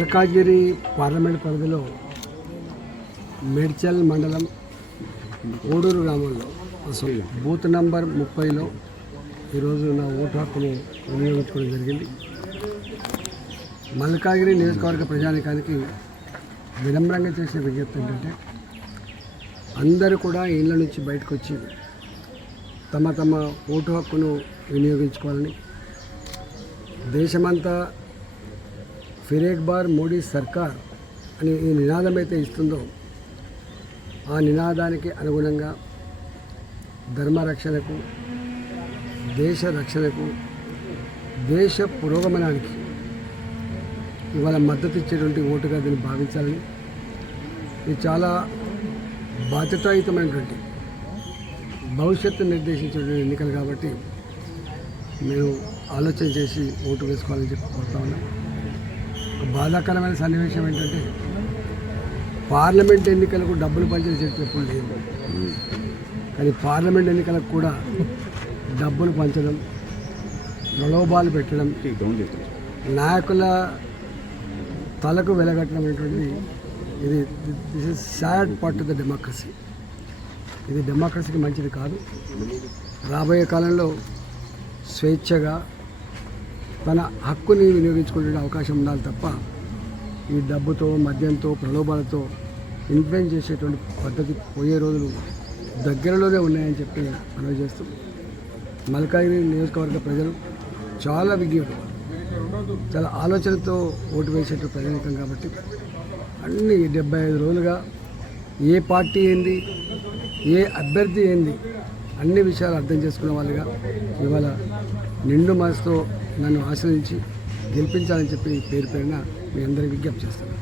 Malkajgiri parliament పరిధిలో మేడ్చల్ మండలం ఓడూరు గ్రామంలో బూత్ నంబర్ 30లో ఈరోజు నా ఓటు హక్కును వినియోగించుకోవడం జరిగింది. మల్కాజ్గిరి నియోజకవర్గ ప్రజానికానికి వినమ్రంగా చేసే విజ్ఞప్తి ఏంటంటే అందరూ కూడా ఇళ్ళ నుంచి బయటకు వచ్చి తమ తమ ఓటు హక్కును వినియోగించుకోవాలని, దేశమంతా ఫిర్ ఏక్ బార్ మోడీ సర్కార్ అని ఈ నినాదం అయితే ఇస్తుందో ఆ నినాదానికి అనుగుణంగా ధర్మరక్షణకు, దేశ రక్షణకు, దేశ పురోగమనానికి ఇవాళ మద్దతు ఇచ్చేటువంటి ఓటుగా దీన్ని భావించాలని, ఇది చాలా బాధ్యతాయుతమైనటువంటి భవిష్యత్తు నిర్దేశించేటువంటి ఎన్నికలు కాబట్టి మేము ఆలోచన చేసి ఓటు వేసుకోవాలని చెప్పి కోరుతా ఉన్నాం. బాధాకరమైన సన్నివేశం ఏంటంటే పార్లమెంట్ ఎన్నికలకు డబ్బులు పంచిన చరిత్ర ఎప్పుడు లేదు, కానీ పార్లమెంట్ ఎన్నికలకు కూడా డబ్బులు పంచడం, ప్రలోభాలు పెట్టడం, నాయకుల తలకు వెలగట్టడం అనేటువంటిది this is sad part of the democracy. ఇది డెమోక్రసీకి మంచిది కాదు. రాబోయే కాలంలో స్వేచ్ఛగా తన హక్కుని వినియోగించుకునే అవకాశం ఉండాలి తప్ప ఈ డబ్బుతో, మద్యంతో, ప్రలోభాలతో ఇన్ఫ్లుయెన్స్ చేసేటువంటి పద్ధతి పోయే రోజులు దగ్గరలోనే ఉన్నాయని చెప్పి మనవి చేస్తూ, మల్కాజ్గిరి నియోజకవర్గ ప్రజలు చాలా విజ్ఞులు, చాలా ఆలోచనతో ఓటు వేసేటువంటి ప్రజానికం కాబట్టి అన్ని 75 రోజులుగా ఏ పార్టీ ఏంది, ఏ అభ్యర్థి ఏంది అన్ని విషయాలు అర్థం చేసుకునే వాళ్ళుగా ఇవాళ నిండు మనసుతో నన్ను ఆశ్రయించి గెలిపించాలని చెప్పి పేరు పేరున మీ అందరికీ విజ్ఞప్తి చేస్తాను.